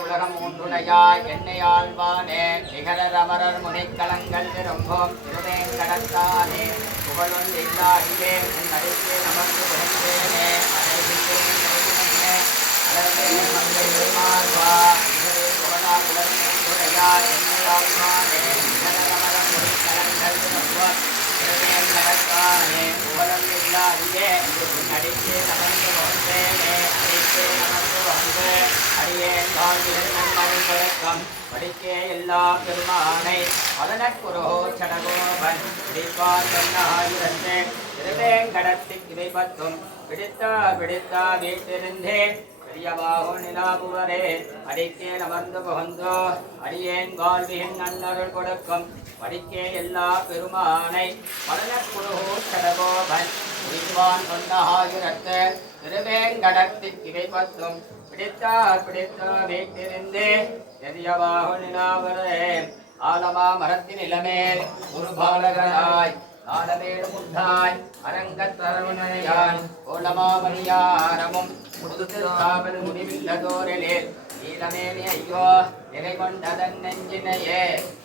உலகம் மூன்றுடையாய் என்னை ஆழ்வானே நிகர ரமரர் முனைக்கலங்கள் விரும்பும் திருவேங்கடத்தானே புகழும் இல்லாடியே உன் அருகே நமக்கு புகழ்ந்தேனே அழைக்கின்றேனே அலமேர் மங்கை புகழாய் உலகம் மூன்றுடையாய் என்னை ஆழ்வானே நிகர ரமரர் முனைக்கலங்கள் விரும்பும் திருவேங்கடத்தானே புகழும் இல்லாடியே உன் அடிக்கே நமக்கு புகழ்ந்தேனே அடிக்கே நமக்கு வந்து அடியேன் வாழ்வில் நன்னரும் படிக்கே எல்லா பெருமானை அதனக்குரோ சடகோபன். பிடிப்பார் சொன்னாயிரத்தே திருவேங்கடத்திற்கு இவை பத்தும் பிடித்தா பிடித்தா வீட்டிருந்தேன் பெரியவாகோ நிலாபுவரே அடிக்கே அமர்ந்து புகந்தோ. அடியேன் வாழ்வின் நன்னருள் கொடுக்கும். படிக்கே எல்லா பெருமானை பிடிப்பான் சொன்னாயிரத்து திருவேங்கடத்திற்கு இவை பத்தும் பிடித்தா பிடித்தா வீட்டிருந்தே எரியவாகுனாவரே ஆலமா மரத்தின் இளமேல் ஒரு பாலகனாய் ஆலமேடு முத்தாய் அரங்கத்தருணையான் ஓலமாமணியாரமும் முடுத்திருக்காவல் முடிவில்லதோரிலே நீலமேனி ஐயோ நிலை கொண்டதன் நெஞ்சினையே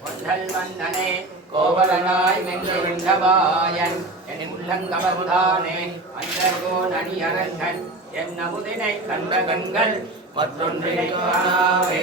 கொண்டல் மன்னனே கோவலனாய் மென்று விண்டமாயன் என் உள்ளங்கமர்ந்தானே அந்தர்கோ நனி அரங்கன் என் அமுதினை கண்ட கண்கள் மற்றொன்றினை காணாவே